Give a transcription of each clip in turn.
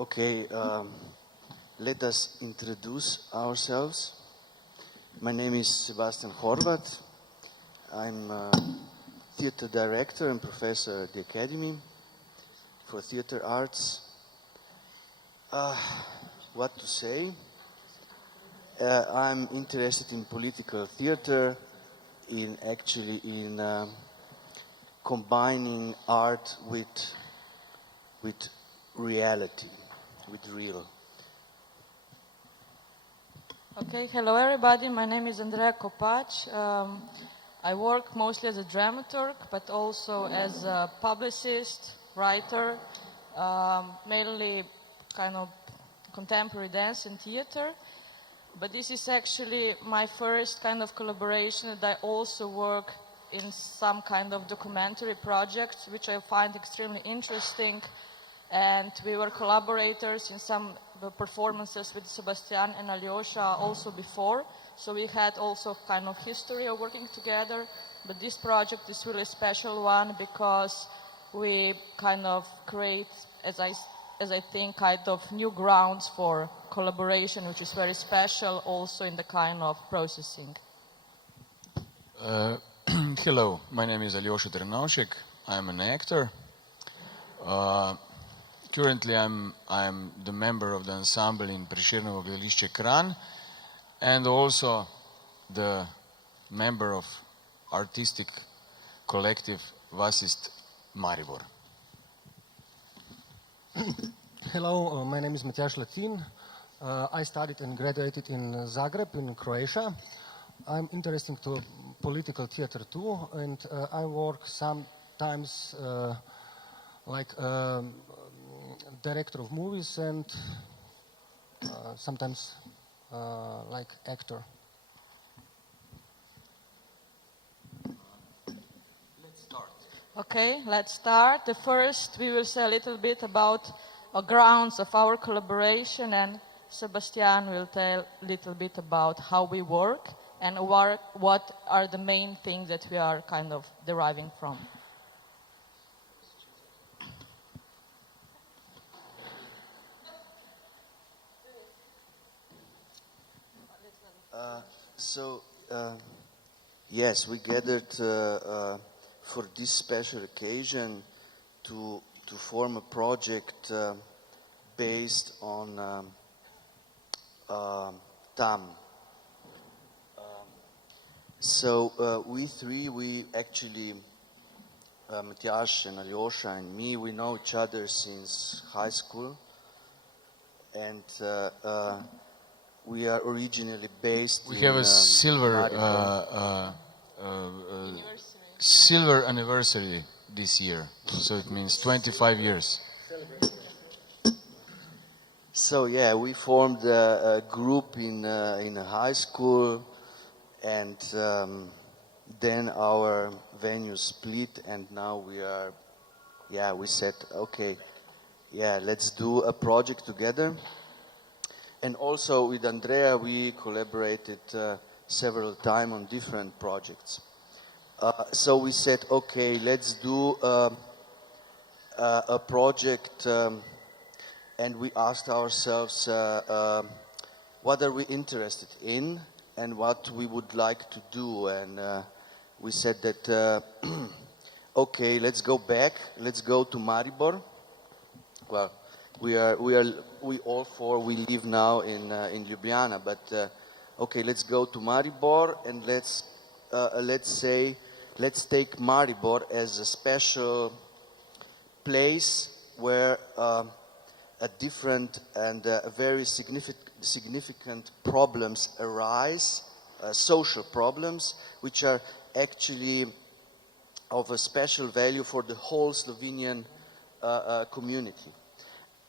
Okay, let us introduce ourselves. My name is Sebastian Horvat. I'm a theater director and professor at the Academy for Theater Arts. What to say? I'm interested in political theater, in combining art with reality, with real. Okay, hello everybody. My name is Andrea Kopacz. I work mostly as a dramaturg, but also as a publicist, writer, mainly kind of contemporary dance and theater. But this is actually my first kind of collaboration, that I also work in some kind of documentary projects, which I find extremely interesting. And we were collaborators in some performances with Sebastian and Alyosha also before. So we had also kind of history of working together. But this project is really a special one because we kind of create, as I think, kind of new grounds for collaboration, which is very special also in the kind of processing. Hello, my name is Alyosha Ternaushik. I'm an actor. Currently, I'm the member of the ensemble in Prešernovo Gledališče Kranj, and also the member of artistic collective Vasist Maribor. Hello, my name is Matjaž Latin. I studied and graduated in Zagreb in Croatia. I'm interested to political theater too, and I work sometimes like director of movies and sometimes like actor. Let's start. Okay, let's start. The first, we will say a little bit about the grounds of our collaboration, and Sebastian will tell a little bit about how we work and what are the main things that we are kind of deriving from. Yes, we gathered for this special occasion to form a project based on TAM. We three, Matjaž and Alyosha and me, we know each other since high school, and we are originally based We in have a silver anniversary this year, so it means 25 years. So yeah, we formed a group in high school, and then our venue split, and now we said, okay, let's do a project together. And also with Andrea, we collaborated several times on different projects. So we said, okay, let's do a project, and we asked ourselves, what are we interested in and what we would like to do. And we said that, okay, let's go back, let's go to Maribor. Well, we all four, we live now in Ljubljana, but okay, let's go to Maribor, and let's take Maribor as a special place where a different and very significant problems arise, social problems, which are actually of a special value for the whole Slovenian community.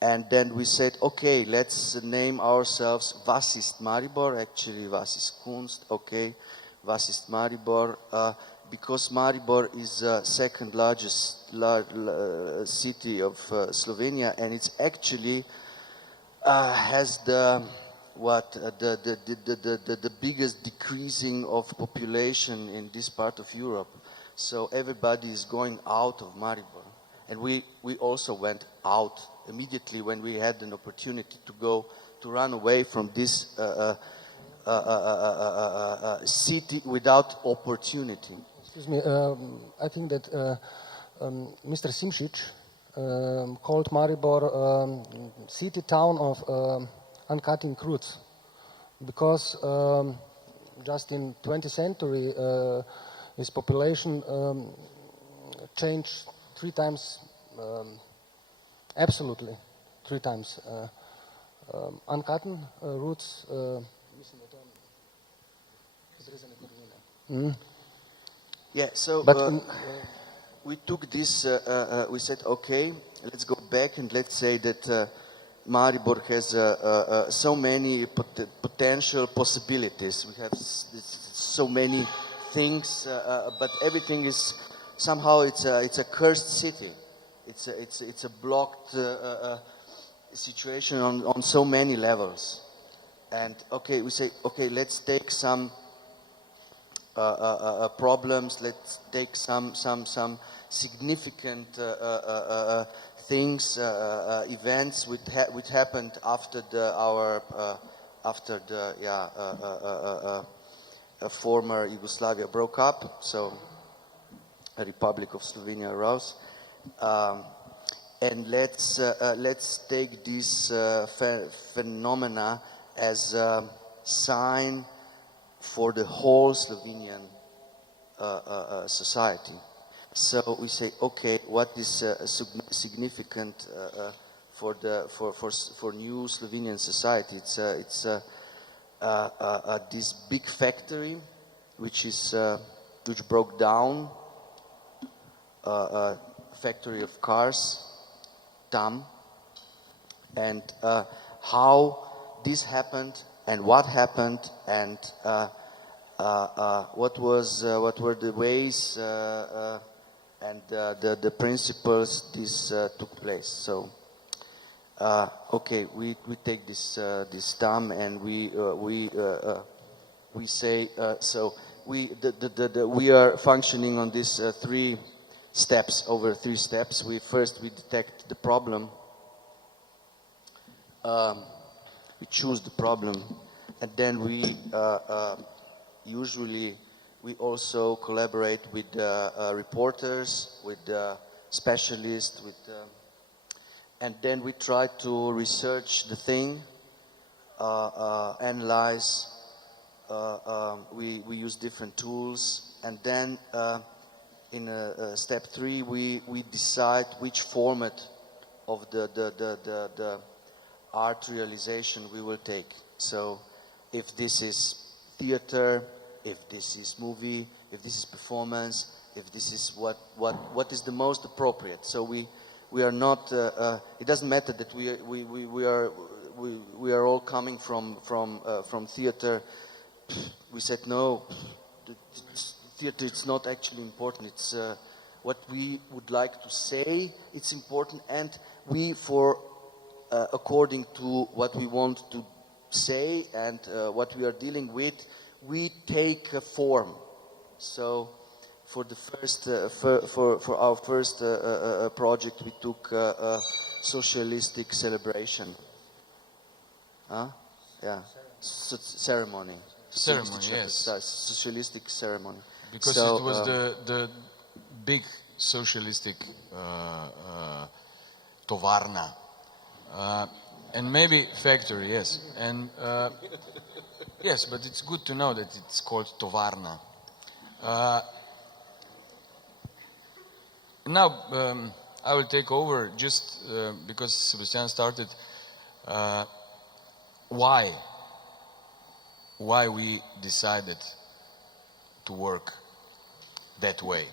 And then we said, okay, let's name ourselves Vasist Maribor, actually Vasist Kunst, okay, Vasist Maribor, because Maribor is the second largest city of Slovenia, and it's actually has the biggest decreasing of population in this part of Europe. So everybody is going out of Maribor. And we also went out immediately when we had an opportunity to run away from this city without opportunity. Excuse me, I think that Mr. Simšić called Maribor city town of uncutting roots, because just in 20th century its population changed 3 times, absolutely 3 times. Uncut roots. Yeah, so But we took this, we said, okay, let's go back and let's say that Maribor has so many potential possibilities. We have so many things, but everything is somehow it's a cursed city. It's a blocked situation on so many levels. And okay, we say, okay, let's take some problems. Let's take some significant things, events which happened after the former Yugoslavia broke up. So, a Republic of Slovenia arose, and let's take this phenomena as a sign for the whole Slovenian society. So we say, okay, what is significant for new Slovenian society? It's this big factory, which broke down, factory of cars, TAM, and how this happened and what happened and what were the ways and the principles this took place. So okay, we take this TAM and we say so we are functioning on these 3 steps. Over 3 steps. We detect the problem. We choose the problem, and then we usually we also collaborate with reporters, with specialists, and then we try to research the thing, analyze. We use different tools, and then in step 3 we decide which format of the art realization we will take. So if this is theater, if this is movie, if this is performance, if this is what is the most appropriate. So we are not. It doesn't matter that we are all coming from theater. We said no. Theater it's not actually important. It's what we would like to say. It's important, and we according to what we want to say and what we are dealing with, we take a form. So, for the first, for our first project, we took a socialistic celebration. Yeah, ceremony. Ceremony, yes. Socialistic ceremony. Because so, it was the big socialistic tovarna. And maybe factory, yes. And yes, but it's good to know that it's called tovarna. Now I will take over just because Sebastian started. Why we decided to work that way,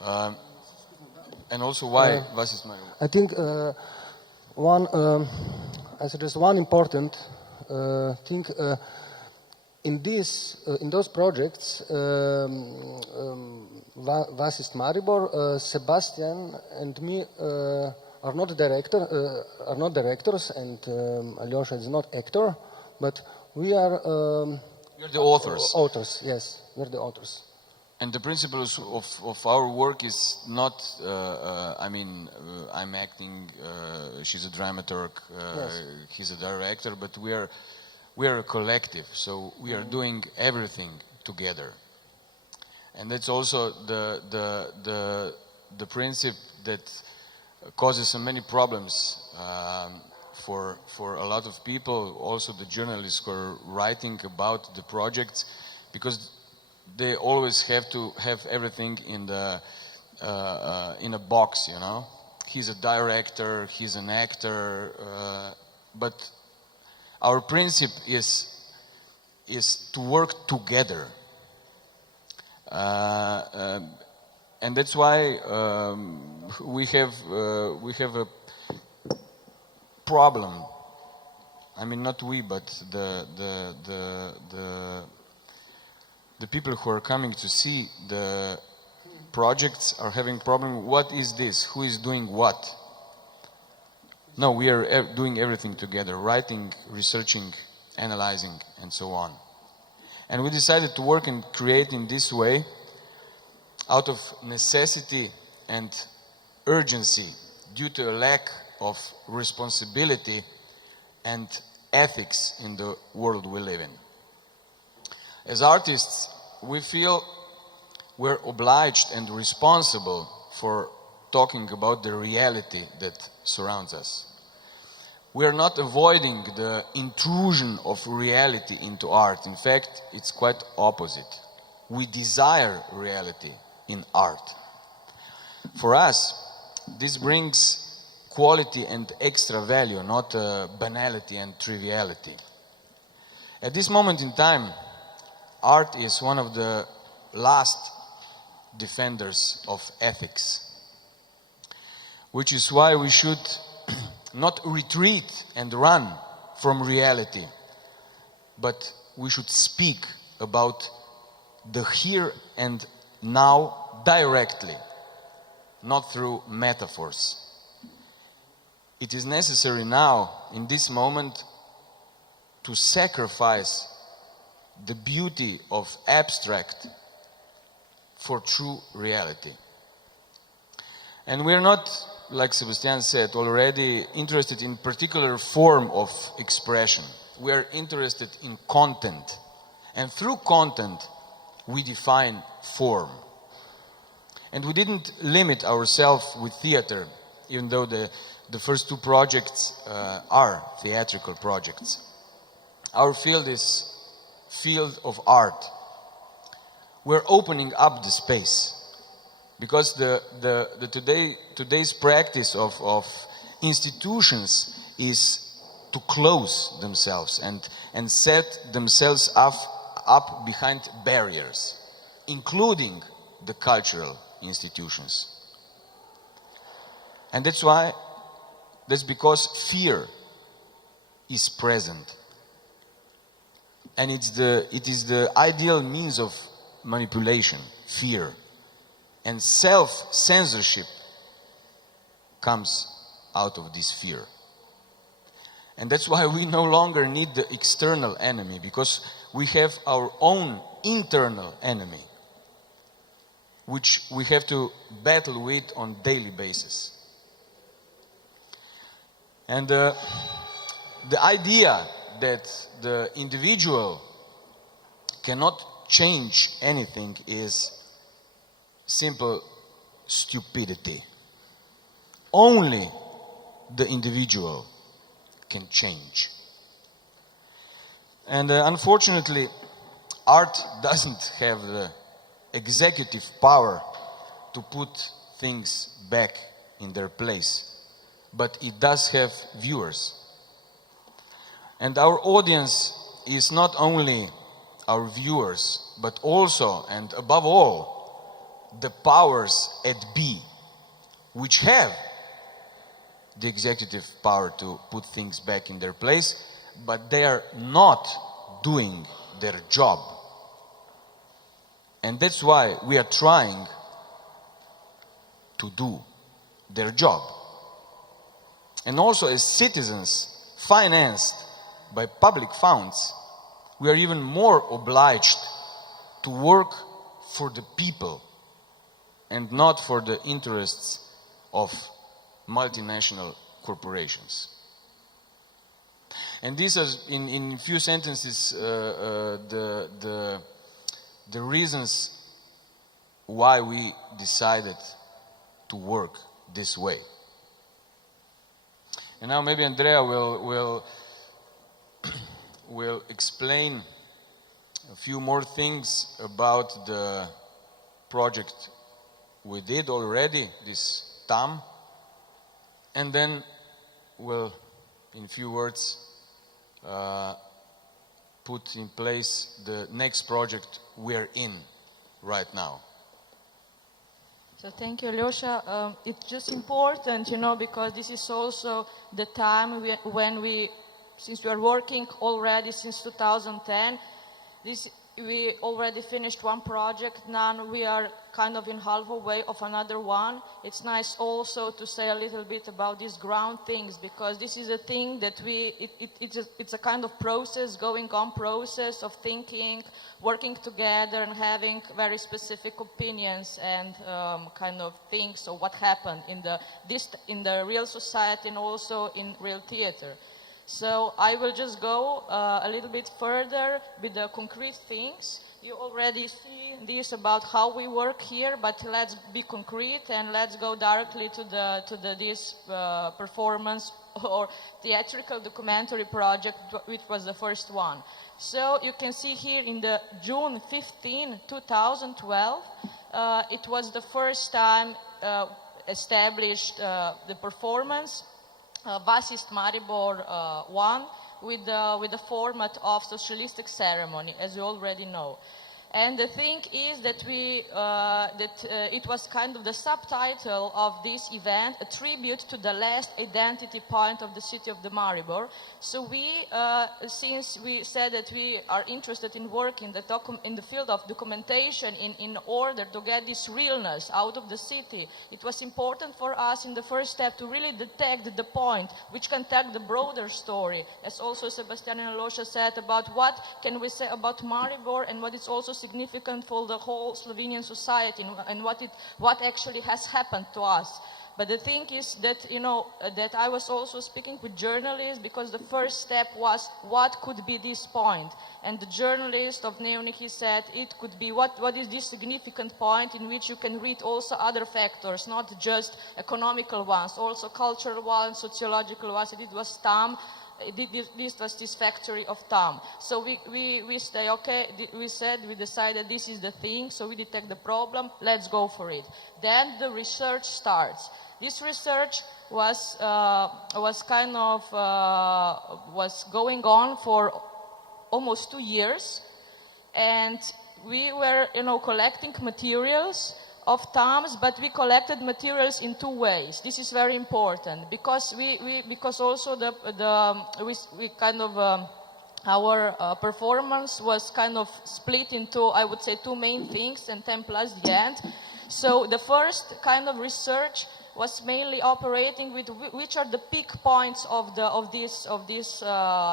and also why was it my? I think I suggest one important thing in those projects. Was ist Maribor? Sebastian and me are not directors, and Alyosha is not actor, but we are. You're the authors. Authors, yes, we're the authors. And the principles of our work is not, I'm acting, she's a dramaturg, Yes. he's a director, but we are a collective, so we are doing everything together. And that's also the principle that causes so many problems for a lot of people, also the journalists who are writing about the projects, because they always have to have everything in a box, you know. He's a director, he's an actor, but our principle is to work together, and that's why we have a problem. I mean, not we, but the people who are coming to see the projects are having problem. What is this? Who is doing what? No, we are doing everything together, writing, researching, analyzing, and so on. And we decided to work and create in this way out of necessity and urgency due to a lack of responsibility and ethics in the world we live in. As artists, we feel we're obliged and responsible for talking about the reality that surrounds us. We are not avoiding the intrusion of reality into art. In fact, it's quite opposite. We desire reality in art. For us, this brings quality and extra value, not banality and triviality. At this moment in time, art is one of the last defenders of ethics, which is why we should not retreat and run from reality, but we should speak about the here and now directly, not through metaphors. It is necessary now, in this moment, to sacrifice the beauty of abstract for true reality. And we are not, like Sebastian said already, interested in particular form of expression. We are interested in content. And through content, we define form. And we didn't limit ourselves with theater, even though the first two projects are theatrical projects. Our field is field of art. We're opening up the space, because today's practice of institutions is to close themselves and set themselves up behind barriers, including the cultural institutions. And that's because fear is present. And it is the ideal means of manipulation, fear. And self-censorship comes out of this fear. And that's why we no longer need the external enemy, because we have our own internal enemy, which we have to battle with on a daily basis. And the idea that the individual cannot change anything is simple stupidity. Only the individual can change. And unfortunately, art doesn't have the executive power to put things back in their place, but it does have viewers. And our audience is not only our viewers, but also and above all, the powers at B, which have the executive power to put things back in their place, but they are not doing their job. And that's why we are trying to do their job. And also, as citizens financed by public funds, we are even more obliged to work for the people and not for the interests of multinational corporations. And these are, in few sentences, the reasons why we decided to work this way. And now maybe Andrea will explain a few more things about the project we did already, this TAM, and then we'll, in few words, put in place the next project we're in right now. So thank you, Alyosha. It's just important, because this is also the time when we, since we are working already since 2010, we already finished one project. Now we are kind of in halfway of another one. It's nice also to say a little bit about these ground things, because this is a thing that it's a kind of process, going on process of thinking, working together and having very specific opinions and kind of things. So what happened in the real society and also in real theater. So I will just go a little bit further with the concrete things. You already see this about how we work here, but let's be concrete and let's go directly to this performance or theatrical documentary project, which was the first one. So you can see here in the June 15, 2012, it was the first time established the performance. Bassist Maribor 1 with the format of socialistic ceremony, as you already know. And the thing is that it was kind of the subtitle of this event, a tribute to the last identity point of the city of the Maribor. So since we said that we are interested in working in the field of documentation in order to get this realness out of the city, it was important for us in the first step to really detect the point which can tell the broader story, as also Sebastian and Alyosha said, about what can we say about Maribor and what is also significant for the whole Slovenian society and what actually has happened to us. But the thing is that, that I was also speaking with journalists, because the first step was what could be this point. And the journalist of Neoni, he said it could be what is this significant point in which you can read also other factors, not just economical ones, also cultural ones, sociological ones. It was TAM. This was this factory of TAM. So we say, okay, we decided this is the thing, so we detect the problem, let's go for it. Then the research starts. This research was going on for almost 2 years, and we were, collecting materials of TAMs, but we collected materials in 2 ways. This is very important because because also our performance was kind of split into, I would say, 2 main things, and 10 plus the end. So the first kind of research was mainly operating with which are the peak points of this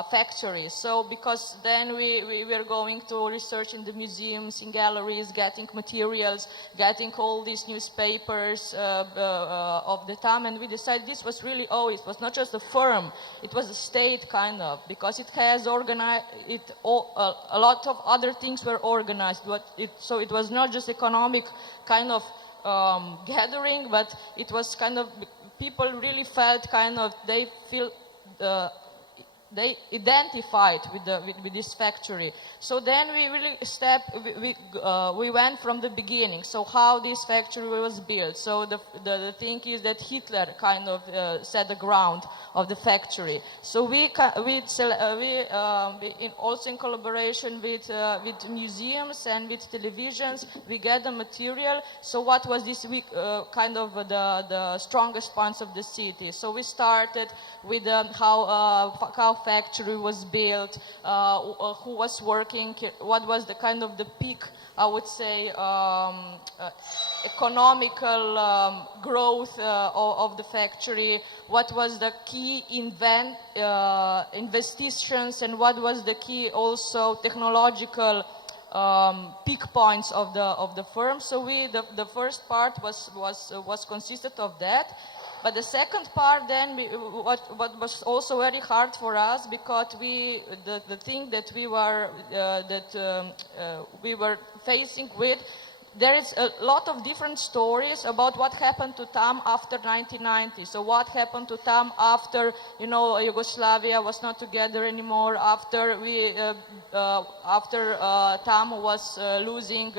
factory. So because then we were going to research in the museums, in galleries, getting materials, getting all these newspapers of the time, and we decided this was really, it was not just a firm, it was a state kind of, because it has organized a lot of other things were organized. So it was not just economic kind of gathering, but it was kind of, people really felt kind of, they identified with this factory. So then we really we went from the beginning. So how this factory was built. So the thing is that Hitler kind of set the ground of the factory. So also in collaboration with museums and with televisions, we get the material. So what was this kind of the strongest points of the city? So we started with how factory was built, who was working, what was the kind of the peak, I would say, economical growth of the factory, what was the key investitions, and what was the key also technological peak points of the firm. So the first part was consisted of that. But the second part then, what was also very hard for us, because the thing that we were facing with, there is a lot of different stories about what happened to TAM after 1990. So what happened to TAM after, Yugoslavia was not together anymore, after TAM was losing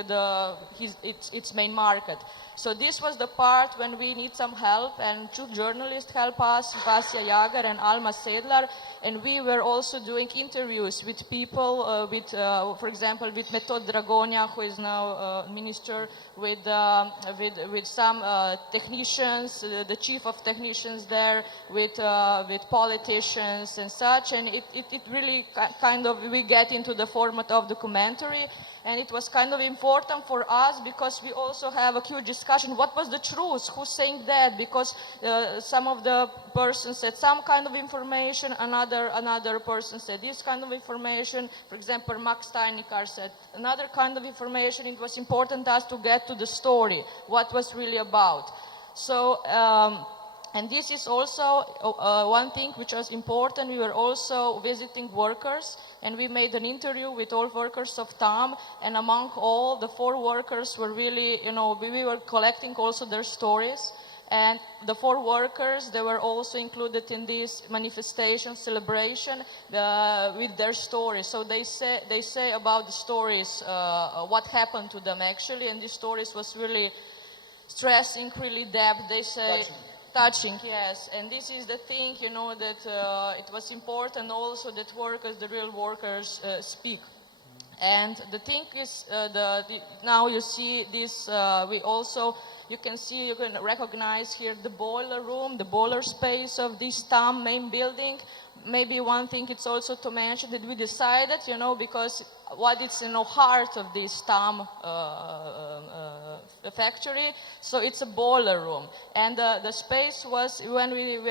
its main market. So this was the part when we need some help, and two journalists help us, Vasya Jager and Alma Sedlar, and we were also doing interviews with people, for example, with Metod Dragonia, who is now minister, with some technicians, the chief of technicians there, with politicians and such, and it really kind of, we get into the format of documentary. And it was kind of important for us, because we also have a huge discussion. What was the truth? Who's saying that? Because some of the persons said some kind of information, another person said this kind of information. For example, Max Steinikar said another kind of information. It was important to us to get to the story, what was really about. So, and this is also one thing which was important. We were also visiting workers, and we made an interview with all workers of TAM, and among all, the 4 workers were really, we were collecting also their stories, and the 4 workers, they were also included in this manifestation, celebration, with their stories. So they say about the stories, what happened to them actually, and these stories was really stressing, really depth. They say... Touching, yes. And this is the thing, that it was important also that workers, the real workers, speak. And the thing is, now you see this, you can recognize here the boiler room, the boiler space of this TAM main building. Maybe one thing it's also to mention that we decided, because what is in the heart of this TAM factory, so it's a boiler room. And the space was, when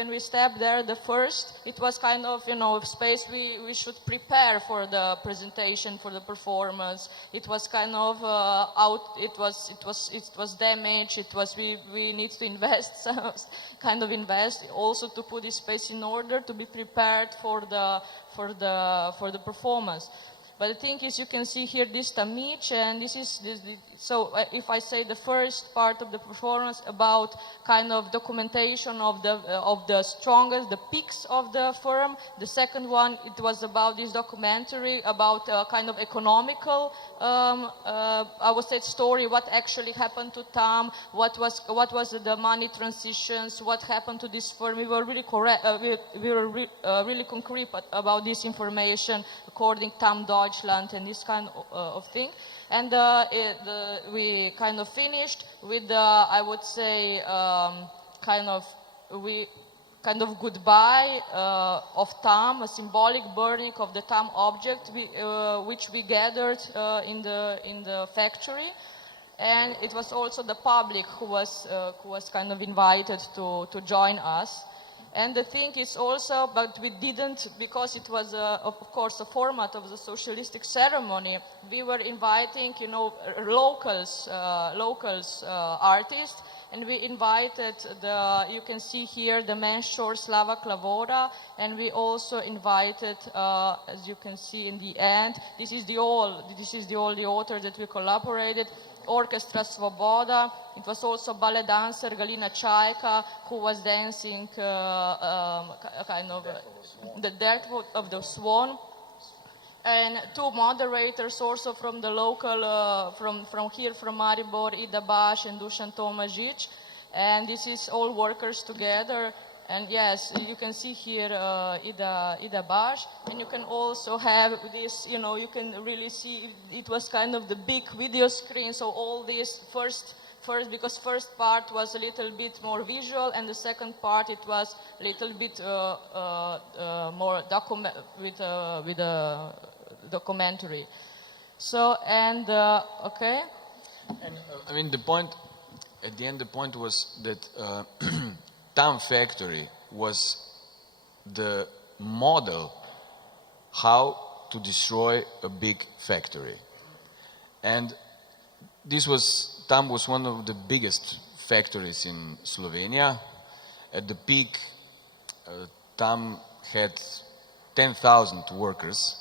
we stepped there, it was kind of, space we should prepare for the presentation, for the performance. It was kind of it was damaged. We need to invest, invest also to put this space in order to be prepared for the performance. But the thing is, you can see here this Tamich, and so if I say the first part of the performance about kind of documentation of the strongest, the peaks of the firm. The second one, it was about this documentary about kind of economical, I would say, story, what actually happened to TAM, what was the money transitions, what happened to this firm. We were really correct, we were really concrete about this information according to TAM Deutschland and this kind of thing. And we kind of finished with the, I would say, kind of goodbye of TAM, a symbolic burning of the TAM object, which we gathered in the factory. And it was also the public who was kind of invited to join us. And the thing is also, but we didn't, because it was, of course, a format of the socialistic ceremony, we were inviting, locals artists, and we invited you can see here, the mentor Slava Klavora, and we also invited, as you can see in the end, this is the author that we collaborated, Orchestra Svoboda. It was also ballet dancer Galina Chaika, who was dancing the Death of the Swan. And 2 moderators also from the local, from here, from Maribor, Ida Baš and Dusan Tomažić. And this is all workers together. And yes, you can see here Ida Baš, and you can also have this, you can really see, it was kind of the big video screen, so all this first, because first part was a little bit more visual, and the second part, it was a little bit more with a documentary. So, and, okay. And, I mean, the point was that TAM factory was the model how to destroy a big factory. And TAM was one of the biggest factories in Slovenia. At the peak, TAM had 10,000 workers,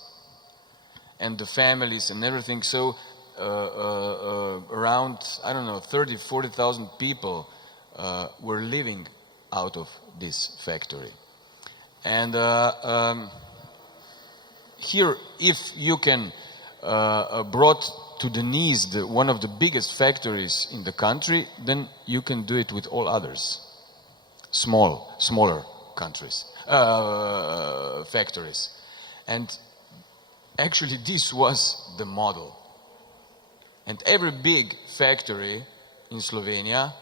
and the families and everything. So around, I don't know, 40,000 people were living out of this factory. And here, if you can brought to the knees one of the biggest factories in the country, then you can do it with all others, smaller countries, factories. And actually this was the model. And every big factory in Slovenia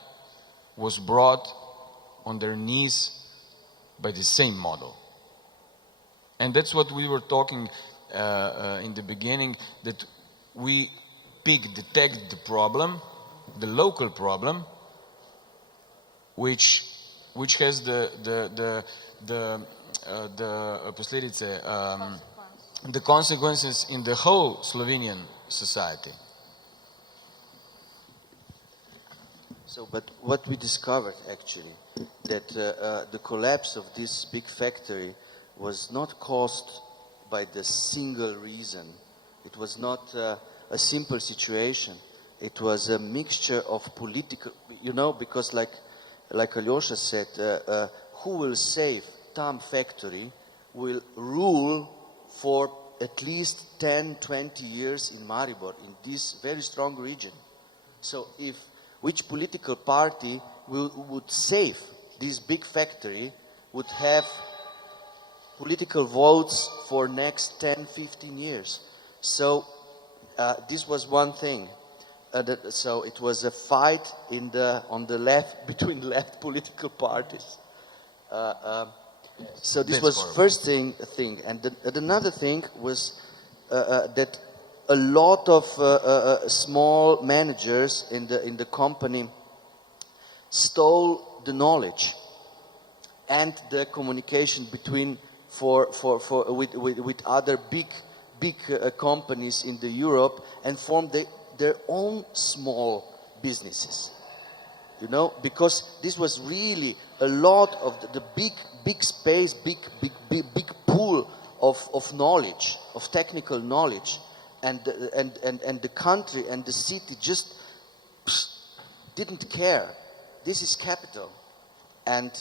was brought on their knees by the same model. And that's what we were talking in the beginning, that we detect the problem, the local problem, which has the consequences in the whole Slovenian society. So, but what we discovered actually, that the collapse of this big factory was not caused by the single reason. It was not a simple situation. It was a mixture of political, because like Alyosha said, who will save TAM factory will rule for at least 10, 20 years in Maribor, in this very strong region. So which political party would save this big factory would have political votes for next 10, 15 years. So this was one thing. So it was a fight on the left, between left political parties. So this was first thing. And another thing was that a lot of small managers in the company stole the knowledge and the communication with other big companies in the Europe, and formed their own small businesses. Because this was really a lot of the big space, big pool of knowledge, of technical knowledge, and the country and the city just didn't care. This is capital. And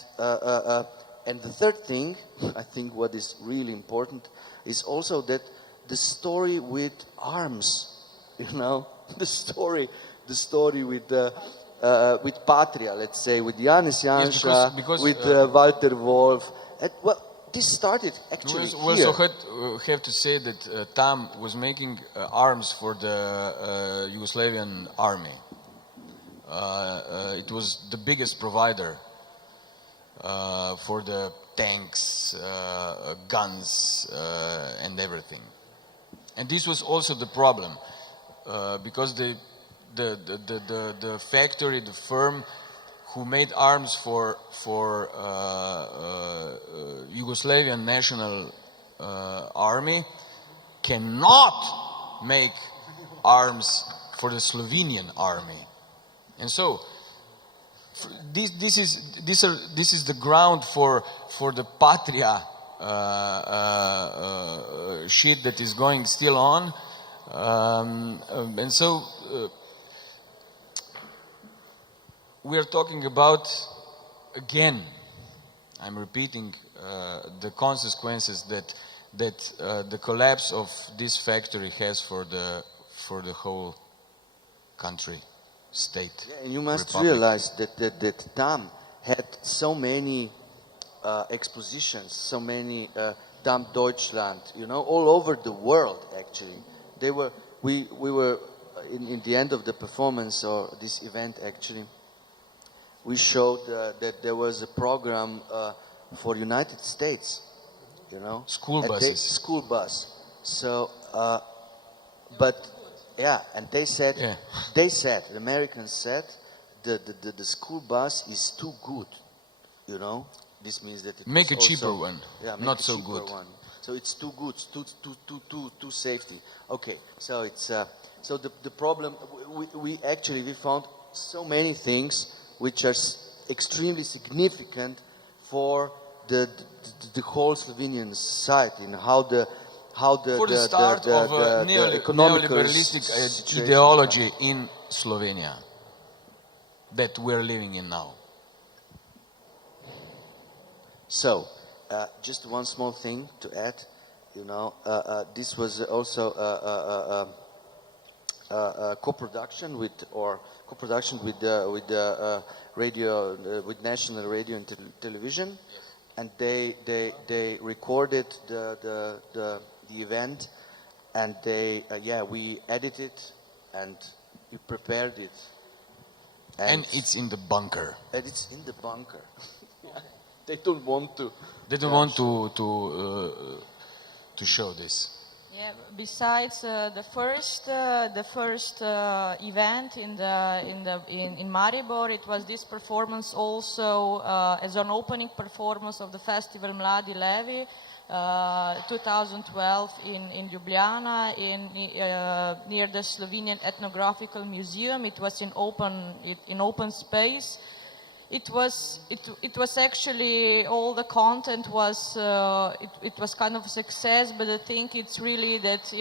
the third thing, I think what is really important, is also that the story with arms, the story with Patria, let's say, with Janez Janša, because with Walter Wolf. This started actually we also have to say that TAM was making arms for the Yugoslavian army. It was the biggest provider for the tanks, guns, and everything. And this was also the problem, because the factory, the firm who made arms for Yugoslavian National Army cannot make arms for the Slovenian army. And so this is the ground for the Patria shit that is going still on, and so we are talking about, again, I'm repeating, the consequences that the collapse of this factory has for the whole country, state. Yeah, and you must Republic. realize that TAM had so many expositions, so many TAM Deutschland, all over the world. Actually, we were in the end of the performance or this event. Actually, we showed that there was a program for United States, School buses. School bus. So, but yeah, and they said, the Americans said, the school bus is too good, This means that it Make a also, cheaper one, yeah, not so good. One. So it's too good, too safety. Okay, so it's so the problem we found so many things which are extremely significant for the whole Slovenian society and how the For the start of a neoliberalistic ideology in Slovenia that we're living in now. So, just one small thing to add, this was also a co-production with radio, with National Radio and Television, and they recorded the event, and we edited and we prepared it, and it's in the bunker. And it's in the bunker. They don't want to. They don't want to show this. Yeah. Besides the first event in Maribor, it was this performance also as an opening performance of the festival Mladi Levi, 2012 in Ljubljana, near the Slovenian Ethnographical Museum. It was in open space. It was actually, all the content was it was kind of a success, but I think it's really that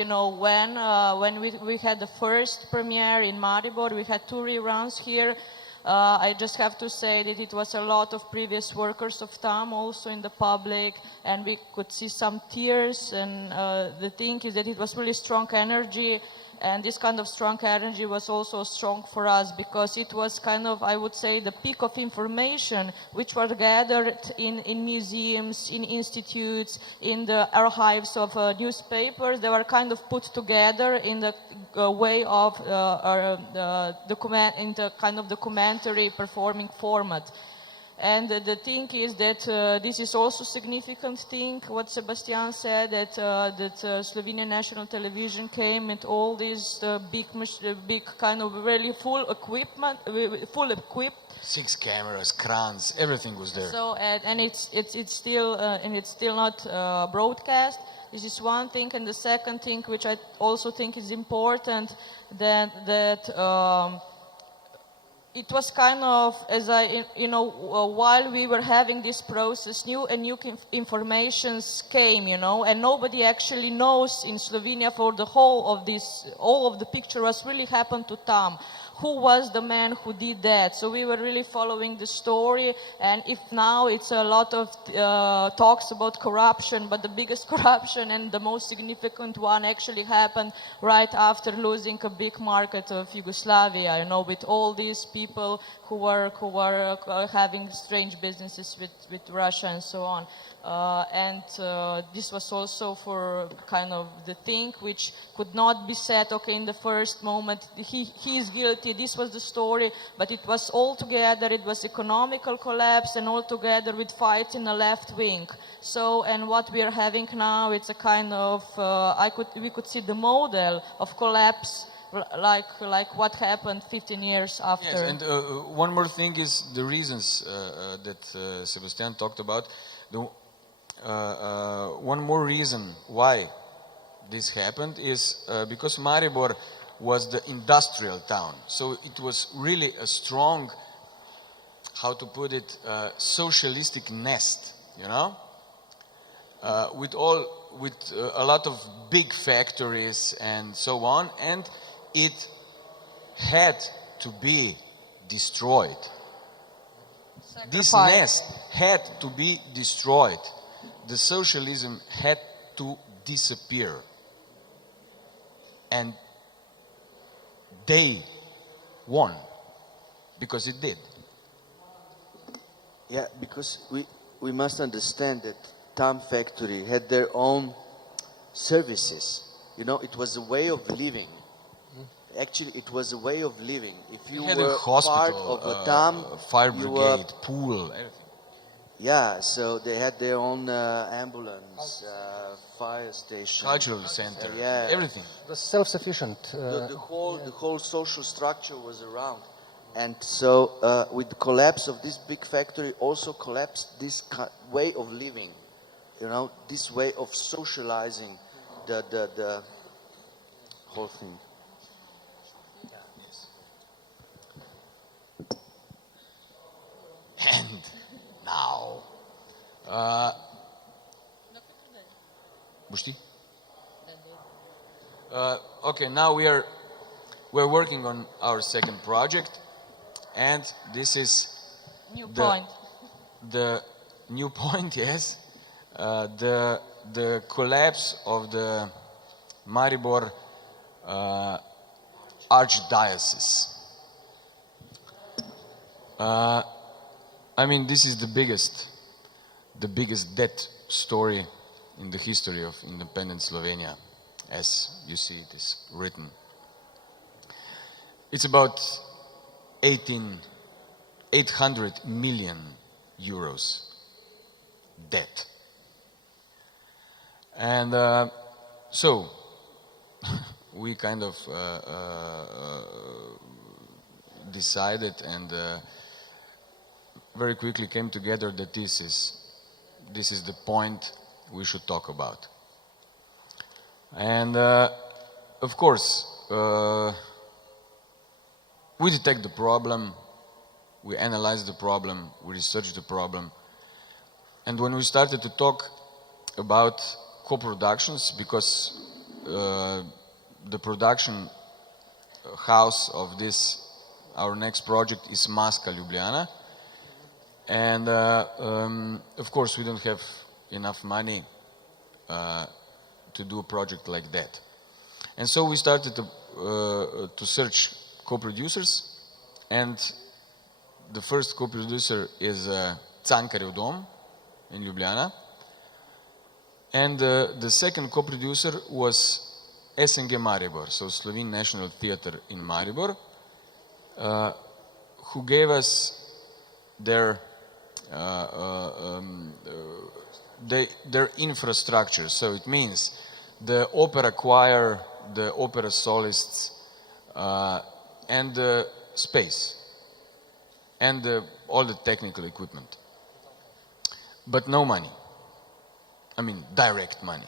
when we had the first premiere in Maribor, we had 2 reruns here. I just have to say that it was a lot of previous workers of TAM also in the public, and we could see some tears, and the thing is that it was really strong energy. And this kind of strong energy was also strong for us because it was kind of, I would say, the peak of information which were gathered in museums, in institutes, in the archives of newspapers. They were kind of put together in the way of in the kind of documentary performing format. And the thing is that this is also significant thing, what Sebastian said, that Slovenian National Television came with all these big kind of really full equipped. 6 cameras, crans, everything was there. So and it's still not broadcast. This is one thing, and the second thing, which I also think is important, that it was kind of, as while we were having this process, new informations came, and nobody actually knows in Slovenia for the whole of this, all of the picture was really happened to TAM. Who was the man who did that? So we were really following the story, and if now it's a lot of talks about corruption, but the biggest corruption and the most significant one actually happened right after losing a big market of Yugoslavia, with all these people who were having strange businesses with Russia and so on. And this was also for kind of the thing which could not be said, okay, in the first moment, he is guilty, this was the story, but it was all together, it was economical collapse and all together with fights in the left wing. So, and what we are having now, it's a kind of, we could see the model of collapse, like what happened 15 years after. Yes, and one more thing is the reasons that Sebastian talked about. One more reason why this happened is because Maribor was the industrial town. So it was really a strong, how to put it, socialistic nest, with a lot of big factories and so on, and it had to be destroyed. This nest had to be destroyed. The socialism had to disappear. And they won, because it did. Yeah, because we must understand that TAM factory had their own services. It was a way of living. Actually, it was a way of living. If you were part of a TAM, fire brigade, pool, everything. Yeah, so they had their own ambulance, fire station, cultural center, yeah, everything. The self-sufficient. The whole social structure was around, and so with the collapse of this big factory, also collapsed this way of living. you know, this way of socializing the whole thing. And now, Bushti? Okay, now we're working on our second project, and this is New point. the new point. Yes, the collapse of the Maribor Archdiocese. I mean, this is the biggest death story in the history of independent Slovenia, as you see it is written. It's about 800 million euros debt. And so we kind of decided and very quickly came together that this is the point we should talk about. And of course, we detect the problem, we analyze the problem, we research the problem, and when we started to talk about co-productions, because the production house of this, our next project, is Maska Ljubljana, and of course we don't have enough money to do a project like that. And so we started to search co-producers, and the first co-producer is Cankarjev Dom in Ljubljana, and the second co-producer was SNG Maribor, so Slovene National Theatre in Maribor, who gave us their infrastructure. So it means the opera choir, the opera solists, and the space, and all the technical equipment. But no money. I mean, direct money.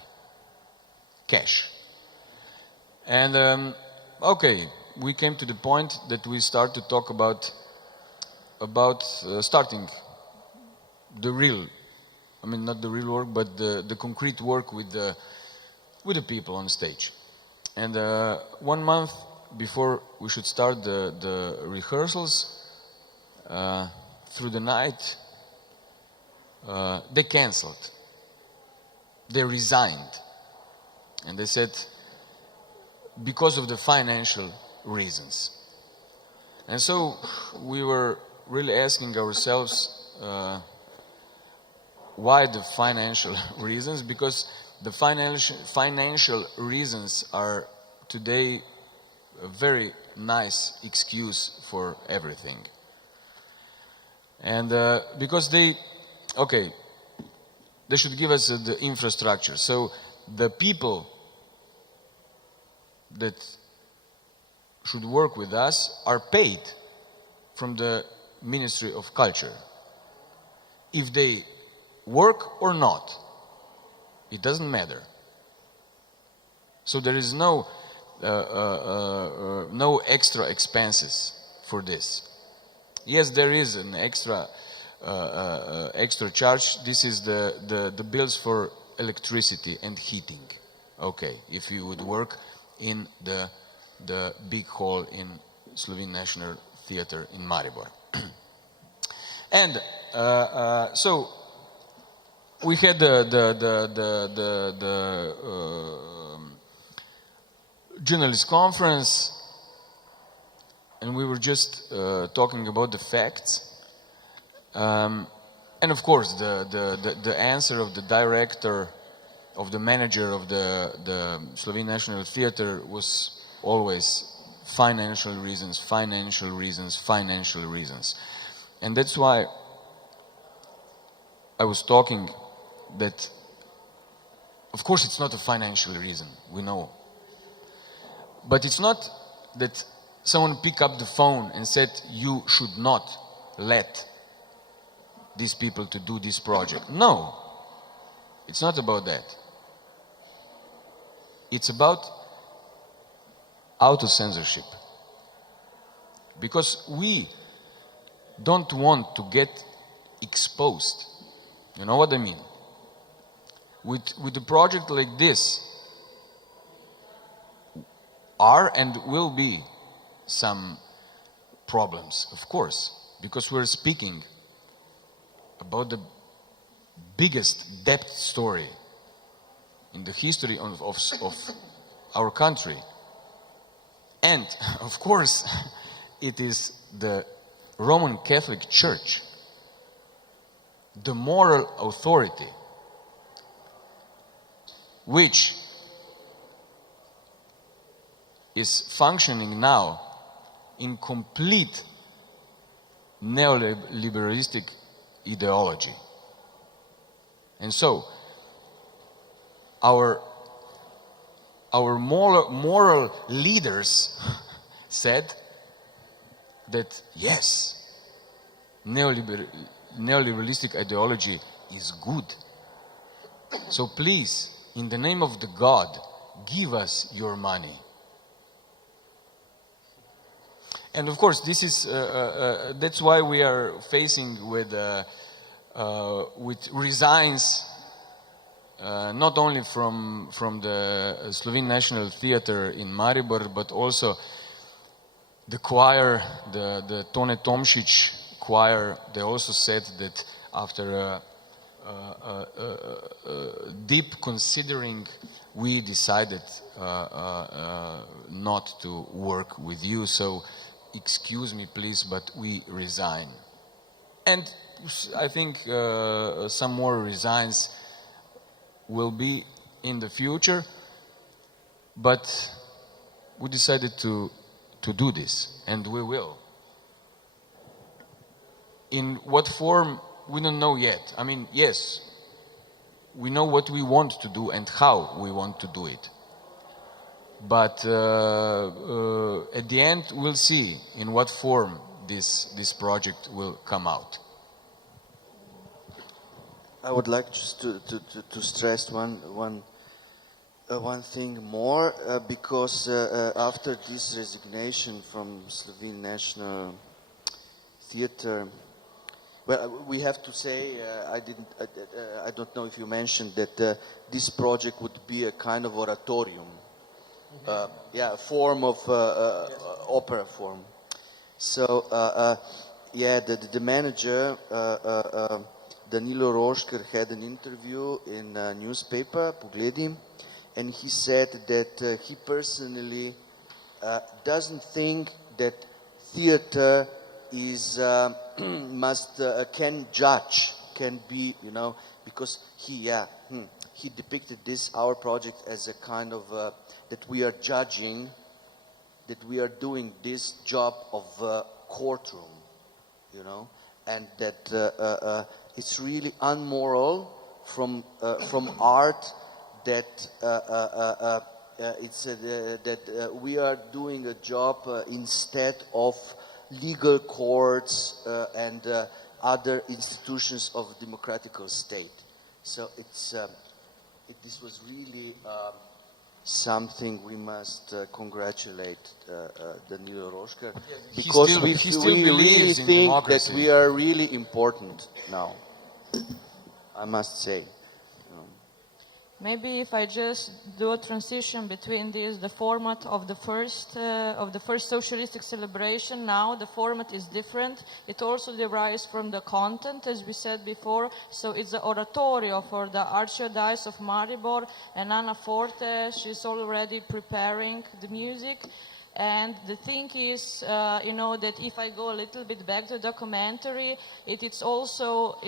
Cash. And okay, we came to the point that we start to talk about starting the real, I mean not the real work, but the concrete work with the people on stage. And 1 month before we should start the rehearsals, through the night, they cancelled. They resigned. And they said, because of the financial reasons. And so we were really asking ourselves, why the financial reasons? Because the financial reasons are today a very nice excuse for everything. And because they should give us the infrastructure. So the people that should work with us are paid from the Ministry of Culture. If they work or not, it doesn't matter. So there is no extra expenses for this. Yes, there is an extra charge. This is the bills for electricity and heating. Okay, if you would work in the big hall in Slovene National Theatre in Maribor. And so we had the journalist conference, and we were just talking about the facts. And of course, the answer of the director, of the manager of the Slovene National Theatre was always financial reasons, financial reasons, financial reasons. And that's why I was talking that, of course, it's not a financial reason, we know. But it's not that someone picked up the phone and said, you should not let these people to do this project. No. It's not about that. It's about auto-censorship. Because we don't want to get exposed. You know what I mean? With a project like this, are and will be some problems, of course, because we're speaking about the biggest debt story in the history of our country. And, of course, it is the Roman Catholic Church, the moral authority, which is functioning now in complete neoliberalistic ideology. And so, our moral leaders said that yes, neoliberalistic ideology is good. So please, in the name of the God, give us your money. And of course, this is that's why we are facing with resigns, not only from the Slovene National Theater in Maribor, but also the choir, the Tone Tomšič choir. They also said that after deep considering, we decided not to work with you. So excuse me, please, but we resign. And I think some more resigns will be in the future, but we decided to do this, and we will. In what form, we don't know yet. I mean, yes, we know what we want to do and how we want to do it. But at the end, we'll see in what form this project will come out. I would like just to stress one thing more, because after this resignation from Slovene National Theater, well, we have to say, I don't know if you mentioned that this project would be a kind of oratorium, a form of opera form. So, the manager, Danilo Rošker, had an interview in a newspaper, Pogledi, and he said that he personally doesn't think that theater is can judge, can be, because he depicted our project as a kind of that we are judging, that we are doing this job of courtroom, and that it's really unmoral from art that that we are doing a job instead of legal courts and other institutions of democratical state. So this was really something we must congratulate Danilo Rošker, because we really think that we are really important now, I must say. Maybe if I just do a transition between the format of the first socialistic celebration. Now the format is different. It also derives from the content, as we said before. So it's the oratorio for the Archdiocese of Maribor, and Anna Forte, she's already preparing the music. And the thing is, that if I go a little bit back to the documentary, it is also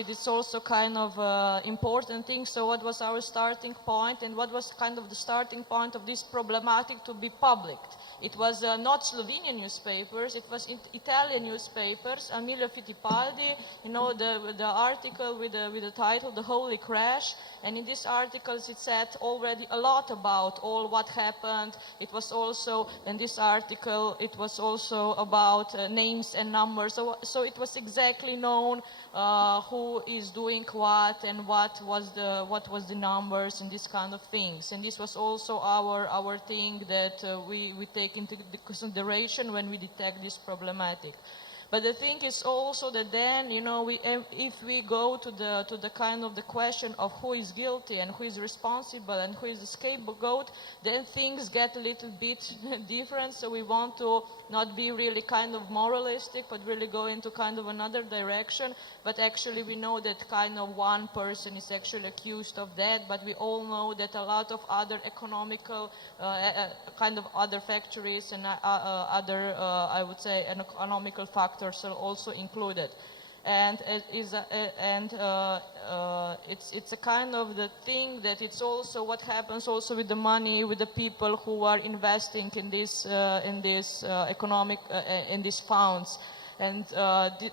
kind of important thing. So what was our starting point, and what was kind of the starting point of this problematic to be published? It was not Slovenian newspapers, it was Italian newspapers. Emilio Fittipaldi, the article with the title "The Holy Crash." And in these articles, it said already a lot about all what happened. It was also, in this article, it was also about names and numbers. So it was exactly known who is doing what and what was the numbers and these kind of things. And this was also our thing that we take into consideration when we detect this problematic. But the thing is also that then, you know, if we go to the kind of the question of who is guilty and who is responsible and who is the scapegoat, then things get a little bit different. So we want to not be really kind of moralistic, but really go into kind of another direction. But actually we know that kind of one person is actually accused of that, but we all know that a lot of other economical, kind of other factories and other, I would say, economical factors are also included. And it's a kind of the thing that it's also what happens also with the money, with the people who are investing in this economic in these funds. And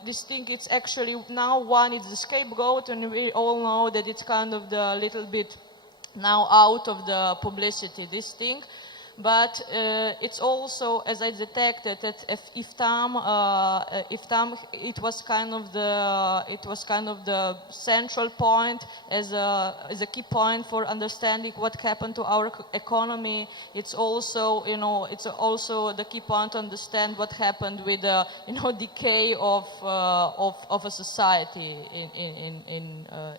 this thing, it's actually now one is the scapegoat, and we all know that it's kind of the little bit now out of the publicity, this thing. But it's also, as I detected, that if it was kind of the central point as a key point for understanding what happened to our economy. It's also, you know, it's also the key point to understand what happened with the, you know, decay of a society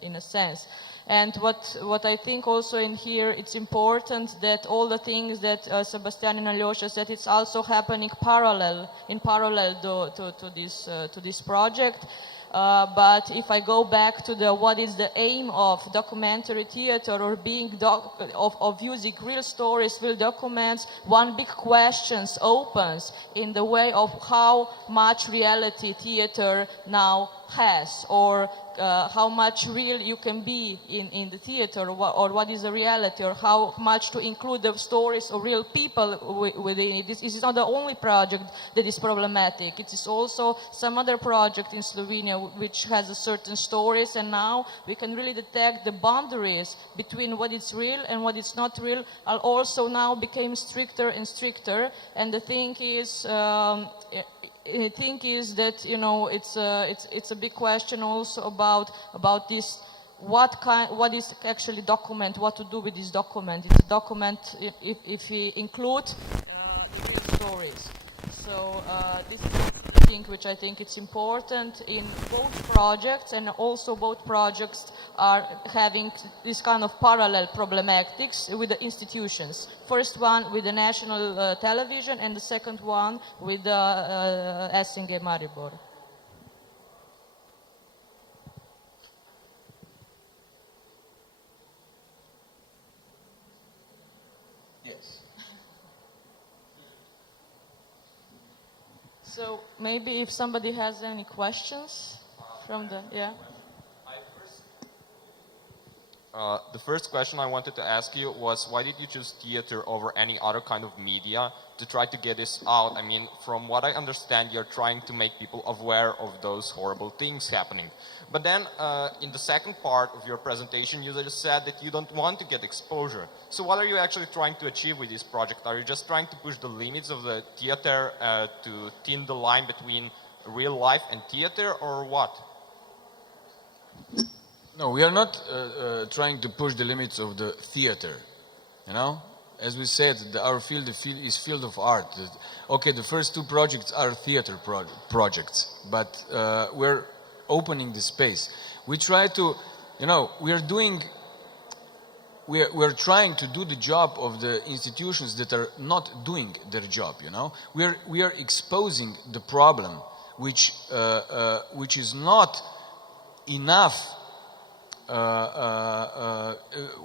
in a sense. And what I think also in here, it's important that all the things that Sebastian and Alyosha said, it's also happening in parallel to this project. But if I go back to what is the aim of documentary theater or of using real stories, real documents, one big question opens in the way of how much reality theater now has, or how much real you can be in the theater, or what is the reality, or how much to include the stories of real people within it. This is not the only project that is problematic. It is also some other project in Slovenia which has a certain stories, and now we can really detect the boundaries between what is real and what is not real are also now became stricter and stricter. And the thing is, that, you know, it's a big question also about this. What is actually document? What to do with this document? It's a document if we include the stories. So this is the thing which I think it's important in both projects, and also both projects are having this kind of parallel problematics with the institutions. First one with the national television, and the second one with the SNG Maribor. Yes. So maybe if somebody has any questions from the, yeah. The first question I wanted to ask you was, why did you choose theater over any other kind of media to try to get this out? I mean, from what I understand, you're trying to make people aware of those horrible things happening. But then, in the second part of your presentation, you just said that you don't want to get exposure. So what are you actually trying to achieve with this project? Are you just trying to push the limits of the theater to thin the line between real life and theater, or what? No, we are not trying to push the limits of the theater, you know? As we said, our field is field of art. Okay, the first two projects are theater projects, but we're opening the space. We try to, you know, we're trying to do the job of the institutions that are not doing their job, you know? We are exposing the problem, which is not enough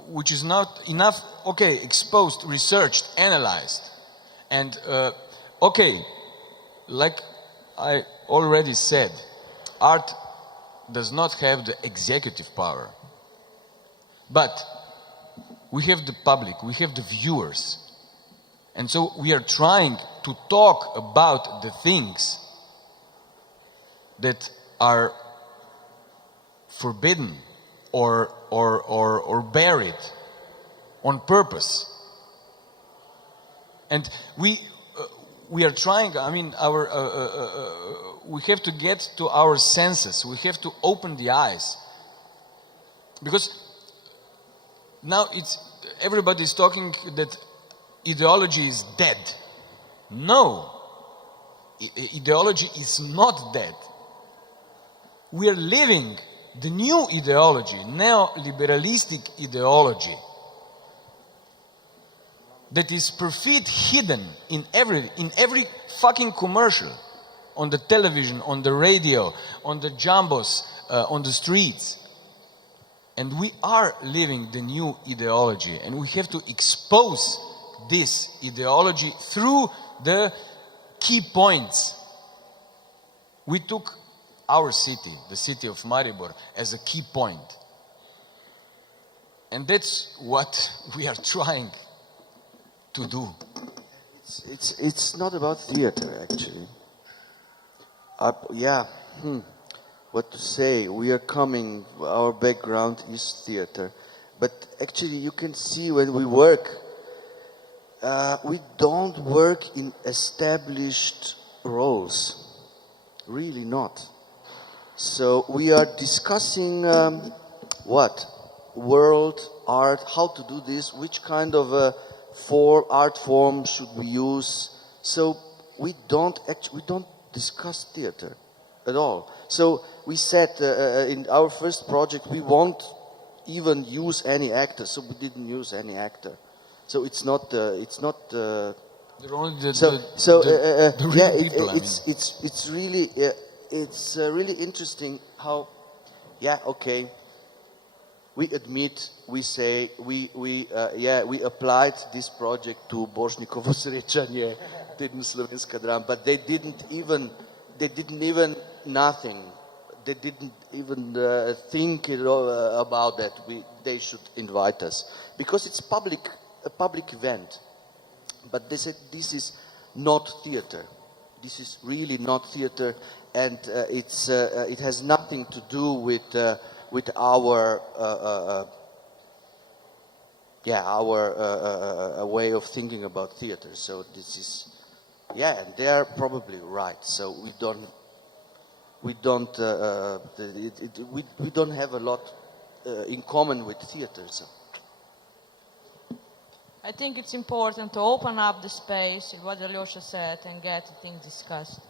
which is not enough, okay, exposed, researched, analyzed. And, okay, like I already said, art does not have the executive power. But we have the public, we have the viewers. And so we are trying to talk about the things that are forbidden or buried on purpose. And we are trying. I mean, we have to get to our senses. We have to open the eyes, because now everybody is talking that ideology is dead. No, ideology is not dead. We are living the new ideology, neoliberalistic ideology, that is perfect hidden in every fucking commercial, on the television, on the radio, on the jumbos, on the streets. And we are living the new ideology, and we have to expose this ideology through the key points. We took our city, the city of Maribor, as a key point. And that's what we are trying to do. It's not about theater, actually. What to say? We are coming. Our background is theater, but actually, you can see when we work, we don't work in established roles. Really not. So we are discussing world art, how to do this, which kind of art form should we use. So we don't discuss theater at all. So we said in our first project we won't even use any actor. So we didn't use any actor. So it's not. They're only people, it's really interesting how. Yeah. Okay. We admit, we say, we applied this project to Bošnikovo srečanje, slovenska drama, but they didn't even nothing. They didn't even think about that. They should invite us because it's a public event. But they said this is not theater. This is really not theater, and it has nothing to do with our way of thinking about theater. So this is, and they are probably right. So we don't have a lot in common with theater. So. I think it's important to open up the space, what Alyosha said, and get things discussed.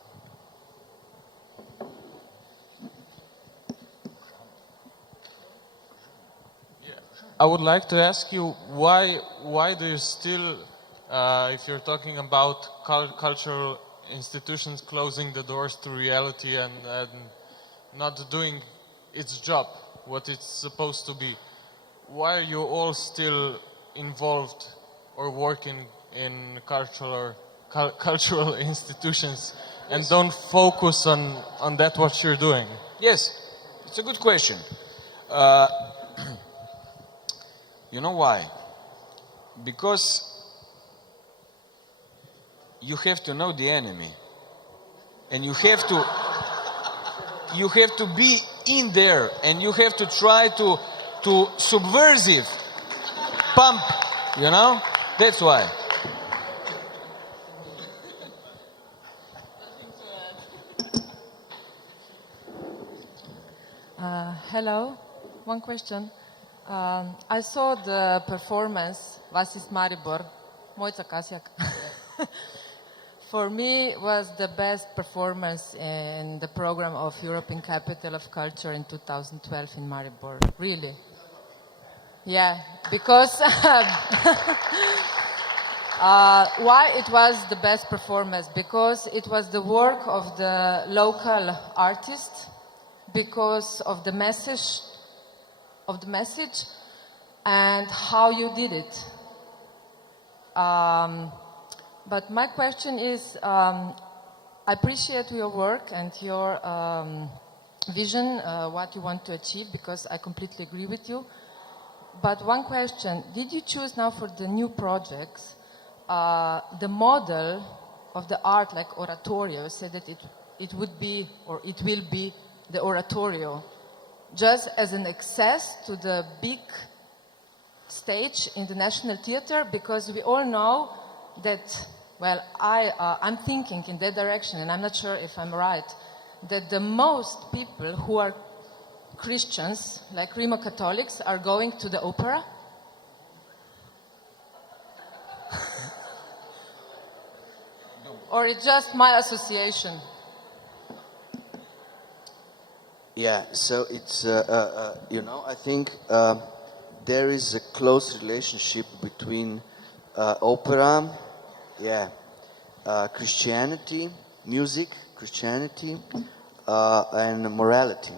I would like to ask you why do you still, if you're talking about cultural institutions closing the doors to reality and not doing its job, what it's supposed to be, why are you all still involved or working in cultural institutions and don't focus on that what you're doing? Yes, it's a good question. You know why? Because you have to know the enemy, and you have to be in there, and you have to try to subversive pump. You know, that's why. Hello, one question. I saw the performance, Was ist Maribor? Mojca Kasjak. For me, was the best performance in the program of European Capital of Culture in 2012 in Maribor. Really. Yeah, because why it was the best performance? Because it was the work of the local artists, because of the message and how you did it. But my question is, I appreciate your work and your vision, what you want to achieve, because I completely agree with you. But one question, did you choose now for the new projects the model of the art like oratorio, said that it would be or it will be the oratorio, just as an access to the big stage in the National Theatre, because we all know that, well, I'm thinking in that direction, and I'm not sure if I'm right, that the most people who are Christians, like Rimo Catholics, are going to the opera. Or it's just my association? Yeah, so it's, I think there is a close relationship between opera, Christianity, music, Christianity, and morality.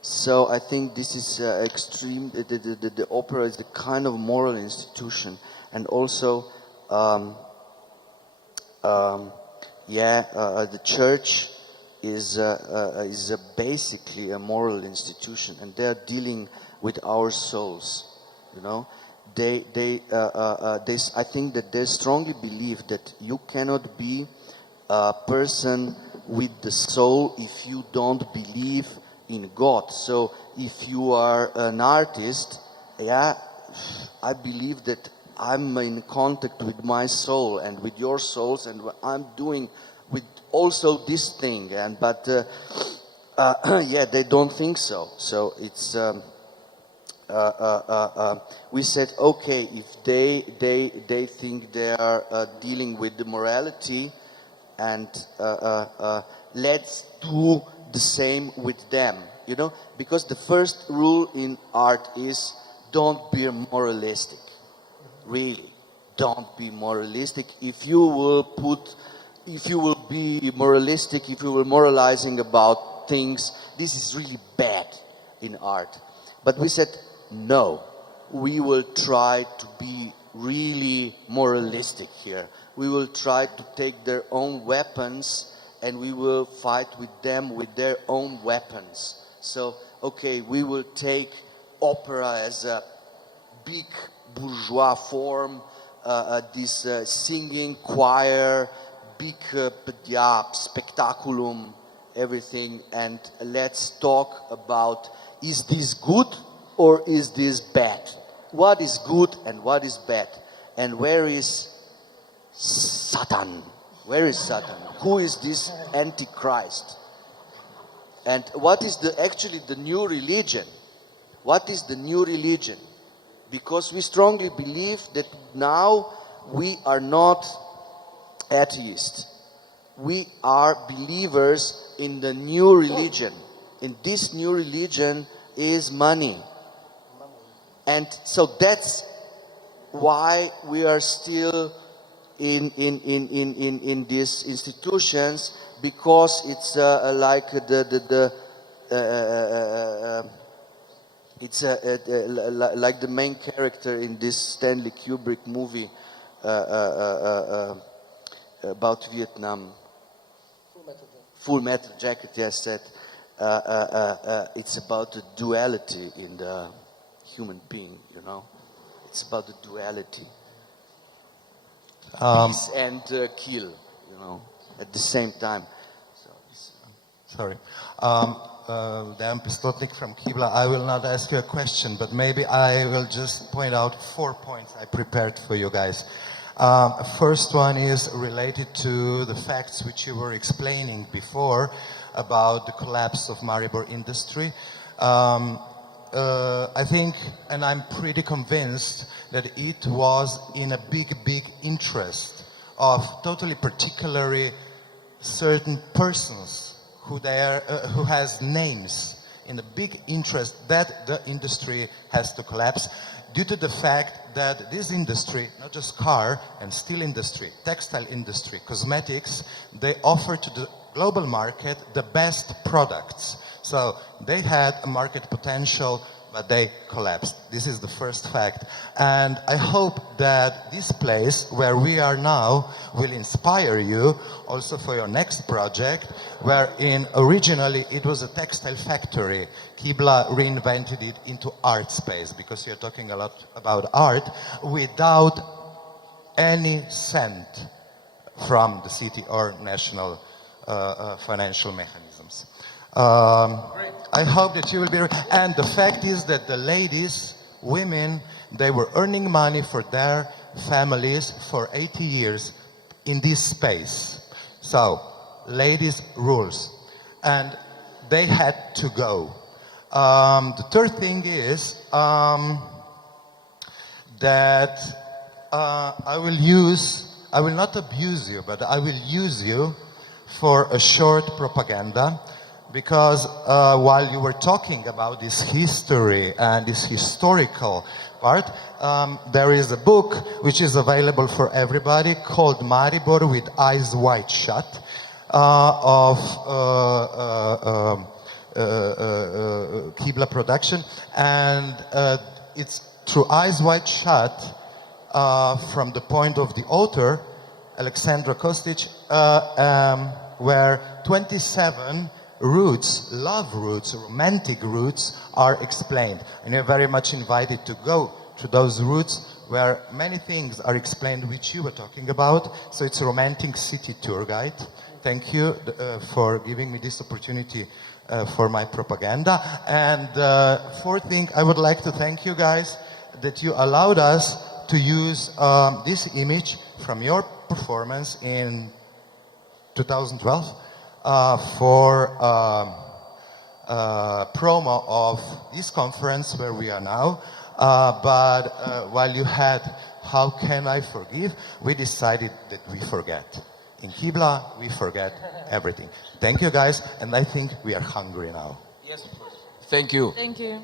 So I think this is extreme. The opera is the kind of moral institution, and also, the church is basically a moral institution, and they are dealing with our souls. I think that they strongly believe that you cannot be a person with the soul if you don't believe in God. So if you are an artist, I believe that I'm in contact with my soul and with your souls, and what I'm doing with also this thing. But they don't think so. So it's we said, okay, if they think they are dealing with the morality, and let's do the same with them, because the first rule in art is don't be moralistic. Really, don't be moralistic. If you will be moralistic, if you will moralizing about things, this is really bad in art. But we said, no, we will try to be really moralistic here. We will try to take their own weapons and we will fight with them with their own weapons. So, okay, we will take opera as a big bourgeois form, this singing choir, big spectaculum, everything, and let's talk about, is this good or is this bad? What is good and what is bad? And where is Satan? Where is Satan? Who is this Antichrist? And what is actually the new religion? What is the new religion? Because we strongly believe that now we are not atheists. We are believers in the new religion. And this new religion is money. And so that's why we are still in these institutions, because it's like it's like the main character in this Stanley Kubrick movie about Vietnam. Full Metal Jacket, yes, that it's about the duality in the human being, It's about the duality. Peace and kill, at the same time. Sorry. Dan Pistotnik from Kibla. I will not ask you a question, but maybe I will just point out 4 points I prepared for you guys. First one is related to the facts which you were explaining before about the collapse of Maribor industry. I think, and I'm pretty convinced, that it was in a big interest of totally particularly certain persons who has names, in a big interest that the industry has to collapse, due to the fact that this industry, not just car and steel industry, textile industry, cosmetics, they offer to the global market the best products. So they had a market potential, but they collapsed. This is the first fact. And I hope that this place where we are now will inspire you also for your next project, wherein originally it was a textile factory. Kibla reinvented it into art space, because you're talking a lot about art, without any cent from the city or national financial mechanisms. Great. I hope that you will be. And the fact is that the ladies, women, they were earning money for their families for 80 years in this space. So, ladies rules. And they had to go. The third thing is that I will not abuse you, but I will use you for a short propaganda, because while you were talking about this history and this historical part, there is a book which is available for everybody called Maribor with Eyes Wide Shut of Kibla production, and it's through Eyes Wide Shut from the point of the author, Alexandra Kostic, where 27 roots, love roots, romantic roots are explained. And you're very much invited to go to those roots where many things are explained which you were talking about. So it's a romantic city tour guide. Thank you for giving me this opportunity for my propaganda. And fourth thing, I would like to thank you guys that you allowed us to use this image from your performance in 2012 for promo of this conference where we are now. But while you had How Can I Forgive, we decided that we forget. In Kibla, we forget everything. Thank you guys, and I think we are hungry now. Thank you. Thank you.